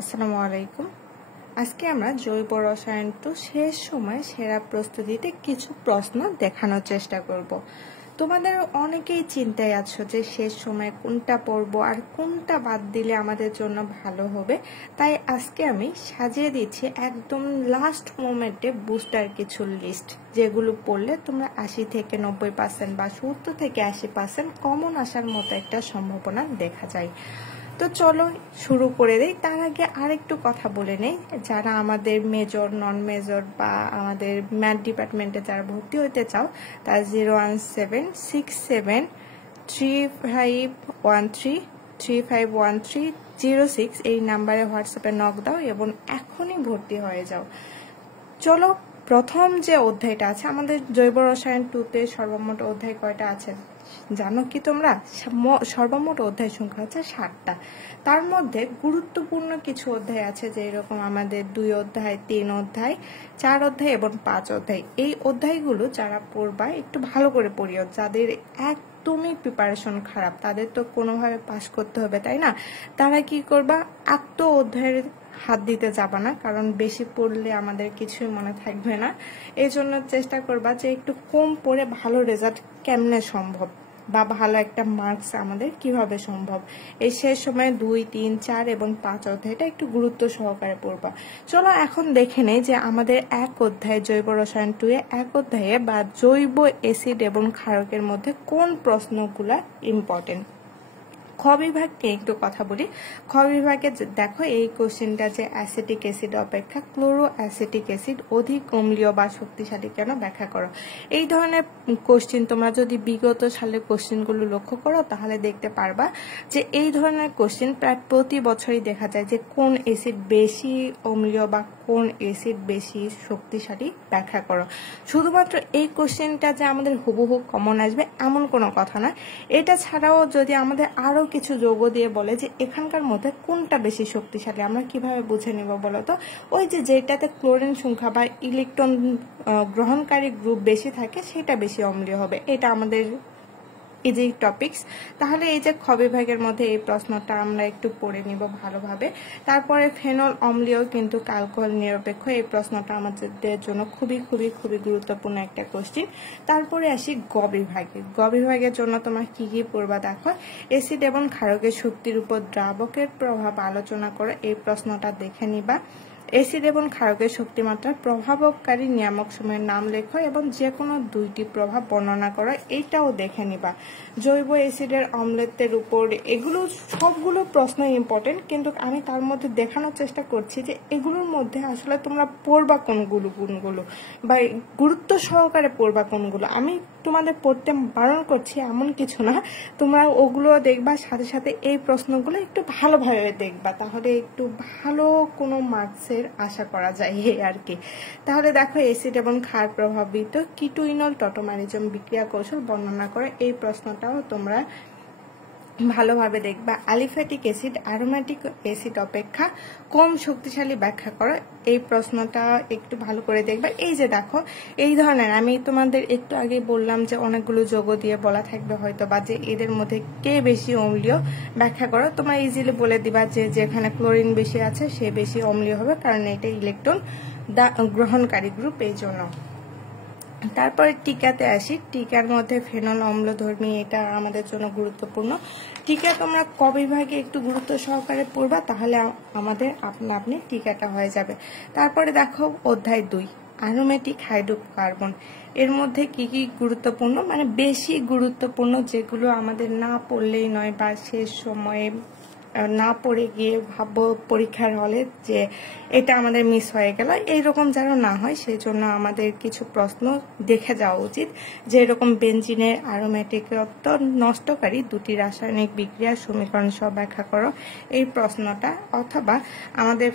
আসসালামু আলাইকুম। আজকে আমরা জৈব রসায়ন টু শেষ সময় সেরা প্রস্তুতিতে কিছু প্রশ্ন দেখানোর চেষ্টা করব। তোমাদের অনেকেই চিন্তায় আছো যে শেষ সময় কোনটা পড়বো আর কোনটা বাদ দিলে আমাদের জন্য ভালো হবে, তাই আজকে আমি সাজিয়ে দিচ্ছি একদম লাস্ট মোমেন্টে বুস্টার কিছু লিস্ট, যেগুলো পড়লে তোমরা 80 থেকে 90% বা 70 থেকে 80% কমন আসার মতো একটা সম্ভাবনা দেখা যায়। তো চলো শুরু করে দেই। তার আগে আরেকটু কথা বলে নেই, যারা আমাদের মেজর নন মেজর বা আমাদের ম্যাথ ডিপার্টমেন্টে যারা ভর্তি হতে চাও, তারা 017673513351306 এই নাম্বারে হোয়াটসঅ্যাপে নক দাও এবং এখনই ভর্তি হয়ে যাও। চলো, প্রথম যে অধ্যায়টা আছে আমাদের জৈব রসায়ন 2-তে সর্বমোট অধ্যায় কয়টা আছে জানো কি তোমরা? সর্বমোট অধ্যায় সংখ্যা হচ্ছে 7টা। তার মধ্যে গুরুত্বপূর্ণ কিছু অধ্যায় আছে, যেরকম আমাদের 2 অধ্যায়, 3 অধ্যায়, 4 অধ্যায় এবং 5 অধ্যায়। এই অধ্যায়গুলো যারা পড়বা একটু ভালো করে পড়িও। যাদের একদমই প্রিপারেশন খারাপ, তাদের তো কোনোভাবে পাশ করতে হবে, তাই না? তারা কি করবা, এত অধ্যায়ের হাত দিতে যাবা না, কারণ বেশি পড়লে আমাদের কিছুই মনে থাকবে না। এই জন্য চেষ্টা করবা যে একটু কম পড়ে ভালো রেজাল্ট কেমনে সম্ভব বা ভালো একটা মার্কস আমাদের কিভাবে সম্ভব, এই শেষ সময়ে 2, 3, 4 এবং 5 অধ্যায়টা একটু গুরুত্ব সহকারে পড়বা। চলো এখন দেখে নেই যে আমাদের এক অধ্যায় জৈব রসায়ন 2-এ এক অধ্যায়ে বা জৈব অ্যাসিড এবং ক্ষারকের মধ্যে কোন প্রশ্নগুলা ইম্পর্টেন্ট। খ বিভাগ নিয়ে একটু কথা বলি। খ বিভাগে দেখো, এই কোশ্চেনটা যে অ্যাসিটিক অ্যাসিড অপেক্ষা ক্লোরো অ্যাসিটিক অ্যাসিড অধিক অম্লীয় বা শক্তিশালী কেন, ব্যাখ্যা করো। এই ধরনের কোশ্চেন তোমরা যদি বিগত সালের কোশ্চেনগুলো লক্ষ্য করো তাহলে দেখতে পারবা যে এই ধরনের কোশ্চেন প্রায় প্রতি বছরই দেখা যায়, যে কোন অ্যাসিড বেশি অম্লীয় বা কোন অ্যাসিড বেশি শক্তিশালী, ব্যাখ্যা করো। শুধুমাত্র এই কোশ্চেনটা যে আমাদের হুবহু কমন আসবে এমন কোনো কথা না। এটা ছাড়াও যদি আমাদের আরো কিছু যৌগ দিয়ে বলে যে এখানকার মধ্যে কোনটা বেশি শক্তিশালী, আমরা কিভাবে বুঝে নিব বলতো? ওই যে যেটাতে ক্লোরিন সংখ্যা বা ইলেকট্রন গ্রহণকারী গ্রুপ বেশি থাকে সেটা বেশি অম্লীয় হবে। এটা আমাদের ইজি টপিকস। তাহলে এই যে খ বিভাগের মধ্যে এই প্রশ্নটা আমরা একটু পড়ে নিব ভালোভাবে। তারপরে ফেনল অম্লীয় কিন্তু অ্যালকোহল নিরপেক্ষ, এই প্রশ্নটা আমাদের জন্য খুবই খুবই খুবই গুরুত্বপূর্ণ একটা কোশ্চেন। তারপরে আসি গ বিভাগে। গ বিভাগের জন্য তোমার কি কি পড়বা দেখো। অ্যাসিড এবং ক্ষারকের শক্তির উপর দ্রাবকের প্রভাব আলোচনা করো, এই প্রশ্নটা দেখে নিবা। অ্যাসিড এবং ক্ষারকের শক্তিমাত্রার প্রভাবকারী নিয়ামক সমূহের নাম লেখো এবং যে কোনো 2টি প্রভাব বর্ণনা করো, এইটাও দেখে নিবা। জৈব অ্যাসিডের অম্লত্বের উপর, এগুলো সবগুলো প্রশ্ন ইম্পর্টেন্ট, কিন্তু আমি তার মধ্যে দেখানোর চেষ্টা করছি যে এগুলোর মধ্যে আসলে তোমরা পড়বা কোনগুলো বা গুরুত্ব সহকারে পড়বা কোনগুলো। আমি তোমাদের পড়তে বারণ করছি এমন কিছু না, তোমরা ওগুলো দেখবা, সাথে সাথে এই প্রশ্নগুলো একটু ভালোভাবে দেখবা, তাহলে একটু ভালো কোনো মার্কসের আশা করা যায় আর কি। তাহলে দেখো, অ্যাসিড এবং ক্ষার প্রভাবিত কিটোইনল টটোমারিজম বিক্রিয়া কৌশল বর্ণনা করে, এই প্রশ্নটাও তোমরা ভালোভাবে দেখবা। অ্যালিফ্যাটিক অ্যাসিড অ্যারোমেটিক অ্যাসিড অপেক্ষা কম শক্তিশালী, ব্যাখ্যা করো, এই প্রশ্নটা একটু ভালো করে দেখবা। এই যে দেখো, এই ধরনের আমি তোমাদের একটু আগে বললাম যে অনেকগুলো যৌগ দিয়ে বলা থাকবে হয়তো, বা যে এদের মধ্যে কে বেশি অম্লীয়, ব্যাখ্যা করো। তোমরা ইজিলি বলে দিবা যে যেখানে ক্লোরিন বেশি আছে সে বেশি অম্লীয় হবে, কারণ এটা ইলেকট্রন গ্রহণকারী গ্রুপ, এই জন্য। তারপরে টিকাতে আসি। টিকার মধ্যে ফেনল অম্লধর্মী, এটা আমাদের জন্য গুরুত্বপূর্ণ। টিকা তোমরা ক বিভাগে একটু গুরুত্ব সহকারে পড়বা, তাহলে আমাদের আপনি টিকাটা হয়ে যাবে। তারপরে দেখো অধ্যায় 2 অ্যারোমেটিক হাইড্রোকার্বন, এর মধ্যে কি কি গুরুত্বপূর্ণ, মানে বেশি গুরুত্বপূর্ণ যেগুলো আমাদের না পড়লেই নয়, বা শেষ সময়ে না পড়ে গিয়ে ভাববো পরীক্ষার হলে যে এটা আমাদের মিস হয়ে গেল, এইরকম যেন না হয় সেই জন্য আমাদের কিছু প্রশ্ন দেখে যাওয়া উচিত। যে এরকম বেঞ্জিনের অ্যারোমেটিকত্ব নষ্টকারী 2টি রাসায়নিক বিক্রিয়ার সমীকরণ সহ ব্যাখ্যা করো, এই প্রশ্নটা। অথবা আমাদের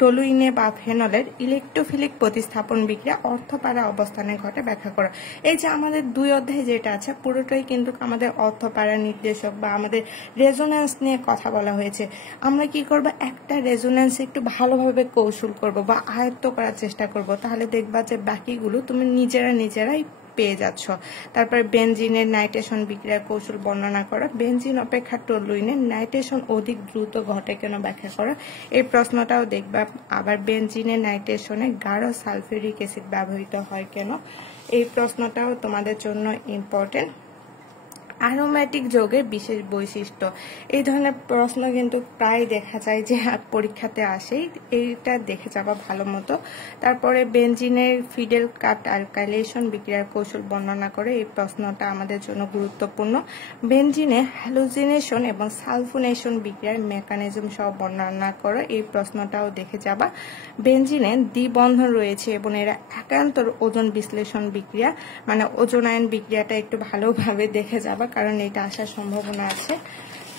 টলুইনে বা ফেনলের ইলেকট্রোফিলিক প্রতিস্থাপন বিক্রিয়া অর্থপাড়া অবস্থানে ঘটে, ব্যাখ্যা করো। এই যে আমাদের 2 অধ্যায় যেটা আছে পুরোটাই কিন্তু আমাদের অর্থপাড়া নির্দেশক বা আমাদের রেজোন্যান্স নিয়ে কথা বলা হয়েছে। আমরা কি করব, একটা রেজোন্যান্স একটু ভালোভাবে কৌশল করব বা আয়ত্ত করার চেষ্টা করব, তাহলে দেখবা যে বাকিগুলো তুমি নিজেরাই পেয়ে যাচ্ছ। তারপরে বেনজিনের নাইট্রেশন বিক্রিয়ার কৌশল বর্ণনা করা, বেনজিন অপেক্ষা টলুইনের নাইট্রেশন অধিক দ্রুত ঘটে কেন ব্যাখ্যা করা, এই প্রশ্নটাও দেখবা। আবার বেনজিনের নাইট্রেশনে গাঢ় সালফিউরিক অ্যাসিড ব্যবহৃত হয় কেন, এই প্রশ্নটাও তোমাদের জন্য ইম্পর্টেন্ট। অ্যারোমেটিক যৌগের বিশেষ বৈশিষ্ট্য, এই ধরনের প্রশ্ন কিন্তু প্রায় দেখা যায় যে পরীক্ষাতে আসেই, এইটা দেখে যাবা ভালো মতো। তারপরে বেনজিনের ফিডেল কাট অ্যালকাইলেশন বিক্রিয়ার কৌশল বর্ণনা করে, এই প্রশ্নটা আমাদের জন্য গুরুত্বপূর্ণ। বেনজিনে হ্যালোজিনেশন এবং সালফোনেশন বিক্রিয়ার মেকানিজম সহ বর্ণনা করে, এই প্রশ্নটাও দেখে যাবা। বেনজিনে দ্বিবন্ধন রয়েছে এবং এরা একান্তর ওজন বিশ্লেষণ বিক্রিয়া, মানে ওজনায়ন বিক্রিয়াটা একটু ভালোভাবে দেখে যাবা, কারণ এটা আসার সম্ভাবনা আছে।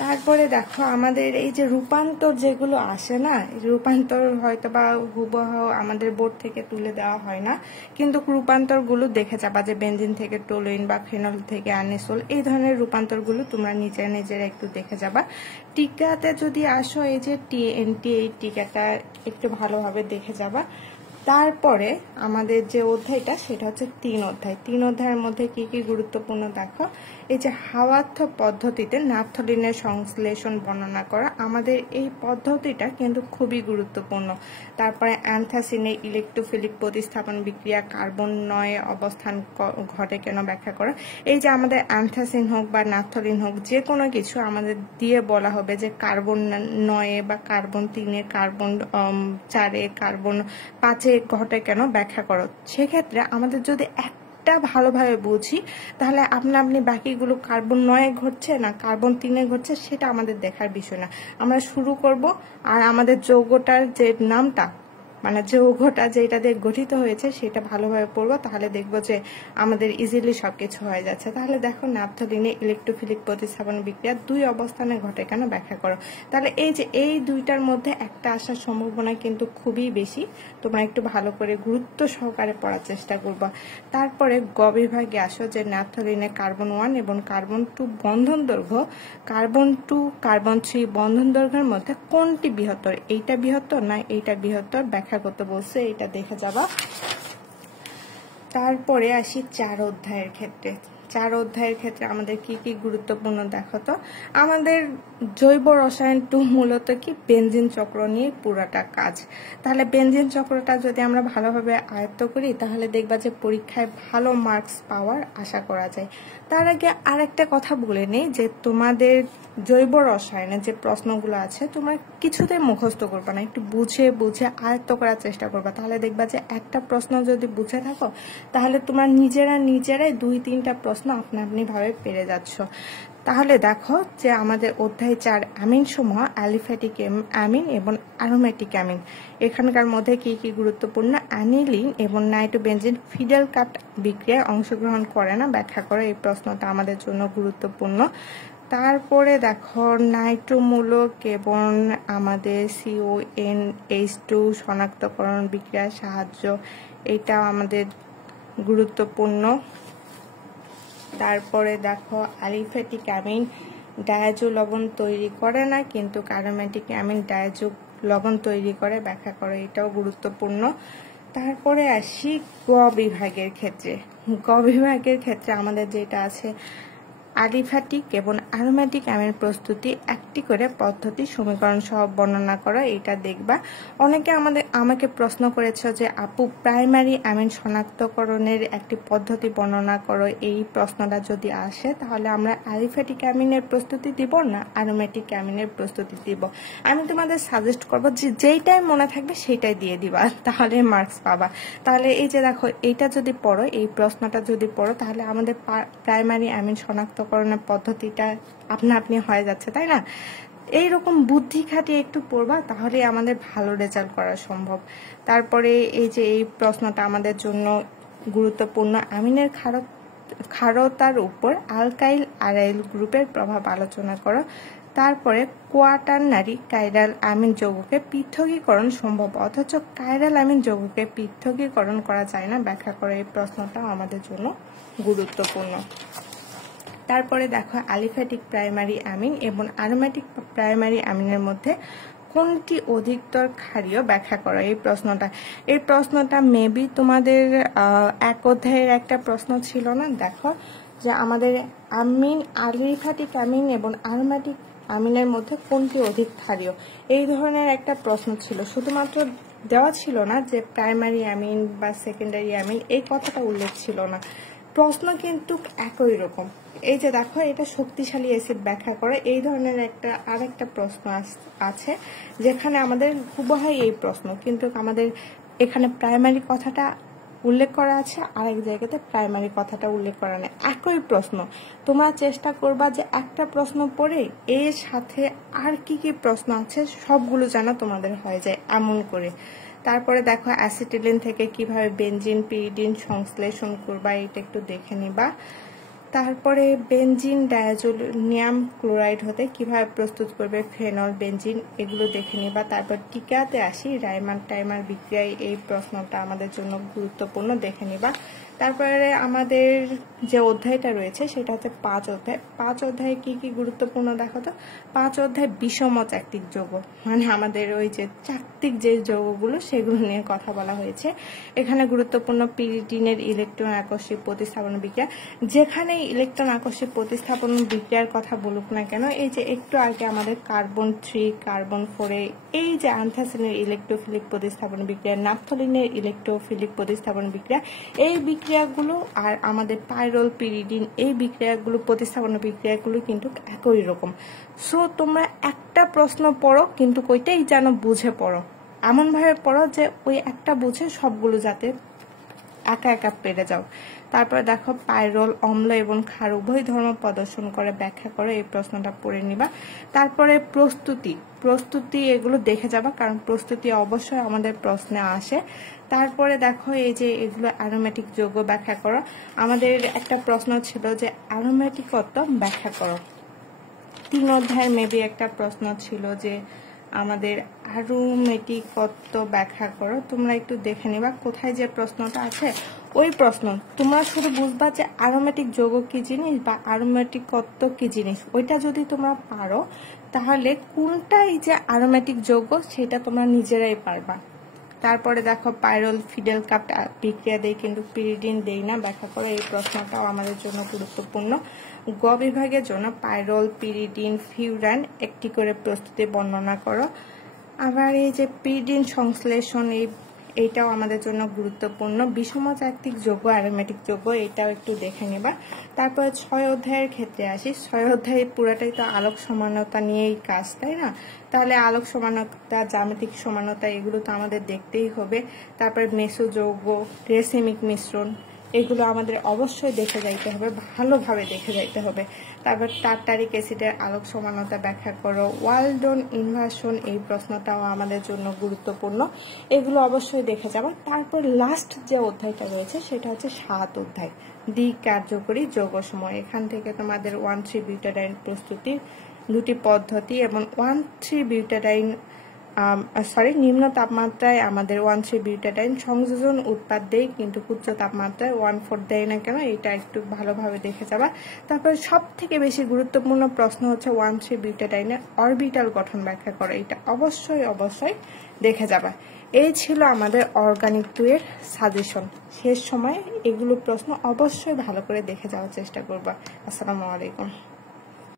তারপরে দেখো আমাদের এই যে রূপান্তর যেগুলো আসে না, রূপান্তর হয়তো বা হুবহু আমাদের বোর্ড থেকে তুলে দেওয়া হয় না, কিন্তু রূপান্তরগুলো দেখে যাবা যে বেনজিন থেকে টলুইন বা ফেনল থেকে আনিসোল, এই ধরনের রূপান্তরগুলো তোমরা নিজেরা একটু দেখে যাবা। টিকাতে যদি আসো, এই যে TNT, এই টিকাটা একটু ভালোভাবে দেখে যাবা। তারপরে আমাদের যে অধ্যায়টা সেটা হচ্ছে 3 অধ্যায়। 3 অধ্যায়ের মধ্যে কি কি গুরুত্বপূর্ণ দেখো, এই যে হাওয়ার্থ পদ্ধতিতে ন্যাপথলিনের সংশ্লেষণ বর্ণনা করা, আমাদের এই পদ্ধতিটা কিন্তু খুবই গুরুত্বপূর্ণ। তারপরে অ্যান্থাসিনে ইলেকট্রোফিলিক প্রতিস্থাপন বিক্রিয়া কার্বন 9 অবস্থান ঘটে কেন ব্যাখ্যা করা, এই যে আমাদের অ্যান্থাসিন হোক বা ন্যাপথলিন হোক, যে কোনো কিছু আমাদের দিয়ে বলা হবে যে কার্বন 9 বা কার্বন 3, কার্বন 4, কার্বন 5 ঘটে কেন ব্যাখ্যা করো। সেক্ষেত্রে আমাদের যদি একটা ভালোভাবে বুঝি, তাহলে আপনি বাকিগুলো কার্বন 9 ঘটছে না কার্বন 3 ঘটছে সেটা আমাদের দেখার বিষয় না। আমরা শুরু করব আর আমাদের যৌগটার যে নামটা, মানে যৌগটা যেটা দিয়ে গঠিত হয়েছে সেটা ভালোভাবে পড়বো, তাহলে দেখবো যে আমাদের ইজিলি সবকিছু হয়ে যাচ্ছে। তাহলে দেখো ন্যাপথলিনে ইলেকট্রোফিলিক প্রতিস্থাপন বিক্রিয়া 2 অবস্থানে ঘটে কেন ব্যাখ্যা করো। তাহলে এই যে এই দুইটার মধ্যে একটা আসার সম্ভাবনা কিন্তু খুবই বেশি, তোমরা একটু ভালো করে গুরুত্ব সহকারে পড়ার চেষ্টা করবা। তারপরে গ বিভাগে আসো, যে ন্যাপথলিনে কার্বন 1 এবং কার্বন 2 বন্ধন দৈর্ঘ্য, কার্বন 2 কার্বন 3 বন্ধন দৈর্ঘ্যের মধ্যে কোনটি বৃহত্তর, এইটা বৃহত্তর না এইটা বৃহত্তর ব্যাখ্যা করতে বলছে, এটা দেখে যাবা। তারপরে আসি 4 অধ্যায়ের ক্ষেত্রে। 4 অধ্যায়ের ক্ষেত্রে আমাদের কি কি গুরুত্বপূর্ণ দেখো তো, আমাদের জৈব রসায়ন 2 মূলত কি বেনজিন চক্র নিয়ে পুরাটা কাজ। তাহলে বেনজিন চক্রটা যদি আমরা ভালোভাবে আয়ত্ত করি, তাহলে দেখবা যে পরীক্ষায় ভালো মার্কস পাওয়ার আশা করা যায়। তার আগে আরেকটা কথা বলে নেই, যে তোমাদের জৈব রসায়নের যে প্রশ্নগুলো আছে তোমরা কিছুতে মুখস্থ করবা না, একটু বুঝে আয়ত্ত করার চেষ্টা করবা। তাহলে দেখবা যে একটা প্রশ্ন যদি বুঝে থাকো, তাহলে তোমরা নিজেরাই 2-3টা প্রশ্ন আপনি ভাবে পেরে যাচ্ছ। তাহলে দেখো যে আমাদের অধ্যায় 4 অ্যামিন সমূহ, অ্যালিফ্যাটিক অ্যামিন এবং অ্যারোমেটিক অ্যামিন, এখানকার মধ্যে কি কি গুরুত্বপূর্ণ, অ্যানিলিন এবং নাইট্রোবেনজিন ফিডেল কাট বিক্রিয়ায় অংশগ্রহণ করে না ব্যাখ্যা করে, এই প্রশ্নটা আমাদের জন্য গুরুত্বপূর্ণ। তারপরে দেখো নাইট্রোমূলক এবং আমাদের CONH2 শনাক্তকরণ বিক্রিয়ার সাহায্য, এটা আমাদের গুরুত্বপূর্ণ। তারপরে দেখো অ্যালিফ্যাটিক অ্যামিন ডায়াজো লবণ তৈরি করে না, কিন্তু অ্যারোমেটিক অ্যামিন ডায়াজো লবণ তৈরি করে ব্যাখ্যা করে, এটাও গুরুত্বপূর্ণ। তারপরে আসি গ বিভাগের ক্ষেত্রে। গ বিভাগের ক্ষেত্রে আমাদের যেটা আছে, অ্যালিফ্যাটিক এবং অ্যারোমেটিক অ্যামিন প্রস্তুতি একটি করে পদ্ধতি সমীকরণ সহ বর্ণনা করা, এটা দেখবা। অনেকে আমাকে প্রশ্ন করেছে যে আপু প্রাইমারি অ্যামিন শনাক্তকরণের একটি পদ্ধতি বর্ণনা করো, এই প্রশ্নটা যদি আসে তাহলে আমরা অ্যালিফ্যাটিক অ্যামিনের প্রস্তুতি দিব না অ্যারোমেটিক অ্যামিনের প্রস্তুতি দিব। আমি তোমাদের সাজেস্ট করবো যে যেইটাই মনে থাকবে সেইটাই দিয়ে দিবা, তাহলে মার্কস পাবা। তাহলে এই যে দেখো এইটা যদি পড়ো, এই প্রশ্নটা যদি পড়ো, তাহলে আমাদের প্রাইমারি অ্যামিন শনাক্তকরণের পদ্ধতিটা আপনি হয়ে যাচ্ছে, তাই না? এইরকম বুদ্ধি খাটিয়ে একটু পড়বা, তাহলে আমাদের ভালো রেজাল্ট করা সম্ভব। তারপরে এই যে এই প্রশ্নটা আমাদের জন্য গুরুত্বপূর্ণ, অ্যামিনের ক্ষারতার উপর আলকাইল আরাইল গ্রুপের প্রভাব আলোচনা করো। তারপরে কোয়াটারনারি কাইরাল অ্যামিন যৌগকে পৃথকীকরণ সম্ভব, অথচ কাইরাল অ্যামিন যৌগকে পৃথকীকরণ করা যায় না ব্যাখ্যা করে, এই প্রশ্নটাও আমাদের জন্য গুরুত্বপূর্ণ। তারপরে দেখো অ্যালিফ্যাটিক প্রাইমারি অ্যামিন এবং অ্যারোমেটিক প্রাইমারি অ্যামিনের মধ্যে কোনটি অধিকতর ক্ষারীয় ব্যাখ্যা করো। এই প্রশ্নটা মেবি তোমাদের এক অধ্যায়ের একটা প্রশ্ন ছিল না। দেখো যে আমাদের আমিন, আলিফাটিক আমিন এবং আরোম্যাটিক আমিনের মধ্যে কোনটি অধিক ক্ষারীয়, এই ধরনের একটা প্রশ্ন ছিল। শুধুমাত্র দেওয়া ছিল না যে প্রাইমারি আমিন বা সেকেন্ডারি আমিন, এই কথাটা উল্লেখ ছিল না। প্রশ্ন কিন্তু একই রকম। এই যে দেখো, এটা শক্তিশালী অ্যাসিড ব্যাখ্যা করে, এই ধরনের আরেকটা প্রশ্ন আছে যেখানে আমাদের হুবহু এই প্রশ্ন, কিন্তু আমাদের এখানে প্রাইমারি কথাটা উল্লেখ করা আছে, আরেক জায়গাতে প্রাইমারি কথাটা উল্লেখ করা নেই। একই প্রশ্ন। তোমরা চেষ্টা করবা যে একটা প্রশ্ন পড়ে এর সাথে আর কি কি প্রশ্ন আছে সবগুলো যেন তোমাদের হয়ে যায় এমন করে। তারপরে দেখো অ্যাসিটিলিন থেকে কিভাবে বেনজিন পিরিডিন সংশ্লেষণ করবা, এটা একটু দেখে নিবা। তারপরে বেনজিন ডায়াজোনিয়াম ক্লোরাইড হতে কিভাবে প্রস্তুত করবে ফেনল বেনজিন, এগুলো দেখে নিবা। তারপর টিকাতে আসি, রাইমার টাইমার বিক্রিয়ায়, এই প্রশ্নটা আমাদের জন্য গুরুত্বপূর্ণ, দেখে নিবা। তারপরে আমাদের যে অধ্যায়টা রয়েছে সেটা হচ্ছে 5 অধ্যায়। 5 অধ্যায়ে কি কি গুরুত্বপূর্ণ দেখো তো। 5 অধ্যায় বিষম চাক্তিক যৌগ, মানে আমাদের ওই যে চাক্তিক যে যৌগগুলো সেগুলো নিয়ে কথা বলা হয়েছে। এখানে গুরুত্বপূর্ণ পিরিডিনের ইলেকট্রন আকস্মিক প্রতিস্থাপন বিক্রিয়া। যেখানে ইলেকট্রন আকস্মিক প্রতিস্থাপন বিক্রিয়ার কথা বলুক না কেন, এই যে একটু আগে আমাদের কার্বন 3 কার্বন 4 এই যে অ্যান্থাসিনের ইলেকট্রোফিলিক প্রতিস্থাপন বিক্রিয়া, ন্যাপথলিনের ইলেকট্রোফিলিক প্রতিস্থাপন বিক্রিয়া, এই বিক্রিয়াগুলো আর আমাদের পাইরল পিরিডিন এই বিক্রিয়াগুলো প্রতিস্থাপন বিক্রিয়াগুলো কিন্তু একই রকম। সো তোমরা একটা প্রশ্ন পড়ো কিন্তু ওইটাই যেন বুঝে পড়ো, এমন ভাবে পড়ো যে ওই একটা বুঝে সবগুলো যাতে একা একা পেরে যাও। তারপরে দেখো পাইরল অম্ল এবং ক্ষার উভয় ধর্ম প্রদর্শন করে ব্যাখ্যা করে, এই প্রশ্নটা পড়ে নিবা। তারপরে প্রস্তুতি এগুলো দেখে যাবা, কারণ প্রস্তুতি অবশ্যই আমাদের প্রশ্নে আসে। তারপরে দেখো এই যে এগুলো অ্যারোমেটিক যৌগ ব্যাখ্যা করো। আমাদের একটা প্রশ্ন ছিল যে অ্যারোমেটিকত্ব ব্যাখ্যা করো। 3 অধ্যায়ের মেবি একটা প্রশ্ন ছিল যে আমাদের অ্যারোমেটিকত্ব ব্যাখ্যা করো। তোমরা একটু দেখে নিবা কোথায় যে প্রশ্নটা আছে ওই প্রশ্ন। তোমরা শুধু বুঝবা যে অ্যারোমেটিক যৌগ কি জিনিস বা অ্যারোমেটিকত্ব কি জিনিস, ওইটা যদি তোমরা পারো তাহলে কোনটা এই যে অ্যারোমেটিক যৌগ সেটা তোমরা নিজেরাই পারবা। তারপরে দেখো পাইরল ফিডেল কাপ বিক্রিয়া দেয় কিন্তু পিরিডিন দেই না, ব্যাখ্যা করো। এই প্রশ্নটাও আমাদের জন্য গুরুত্বপূর্ণ। গ বিভাগের জন্য পাইরল পিরিডিন ফিউরান একটি করে প্রস্তুতি বর্ণনা করো। আবার এই যে পিরিডিন সংশ্লেষণ এইটাও আমাদের জন্য গুরুত্বপূর্ণ। বিষম চাক্তিক যৌগ অ্যারোমেটিক যৌগ, এটাও একটু দেখে নেবা। তারপরে 6 অধ্যায়ের ক্ষেত্রে আসি। 6 অধ্যায় পুরাটাই তো আলোক সমানতা নিয়েই কাজ, তাই না? তাহলে আলোক সমানতা, জ্যামিতিক সমানতা এগুলো তো আমাদের দেখতেই হবে। তারপরে মেসো যৌগ, রেসিমিক মিশ্রণ, এগুলো আমাদের অবশ্যই দেখে যাইতে হবে, ভালোভাবে দেখে যাইতে হবে। তারপর টার্টারিক অ্যাসিডের আলোক সমানতা ব্যাখ্যা করো। ওয়ালডন ইনভার্সন, এই প্রশ্নটাও আমাদের জন্য গুরুত্বপূর্ণ, এগুলো অবশ্যই দেখে যাবো। তারপর লাস্ট যে অধ্যায়টা রয়েছে সেটা হচ্ছে 7 অধ্যায় দ্বি কার্যকরী যৌগসমূহ। এখান থেকে তোমাদের 1,3-বিউটাডাইন প্রস্তুতির 2টি পদ্ধতি এবং 1,3-বিউটাডাইন নিম্ন তাপমাত্রায় আমাদের 1,3-বিউটাডাইন সংযোজন উৎপাদ দেয়, কিন্তু উচ্চ তাপমাত্রায় 1,4 দেয় না কেন, এটা একটু ভালোভাবে দেখে যাবা। তারপর সব থেকে বেশি গুরুত্বপূর্ণ প্রশ্ন হচ্ছে 1,3-বিউটাডাইনের অরবিটাল গঠন ব্যাখ্যা করো, এটা অবশ্যই দেখে যাবা। এই ছিল আমাদের অর্গানিক 2 এর সাজেশন। শেষ সময় এগুলো প্রশ্ন অবশ্যই ভালো করে দেখে যাওয়ার চেষ্টা করবা। আসসালামু আলাইকুম।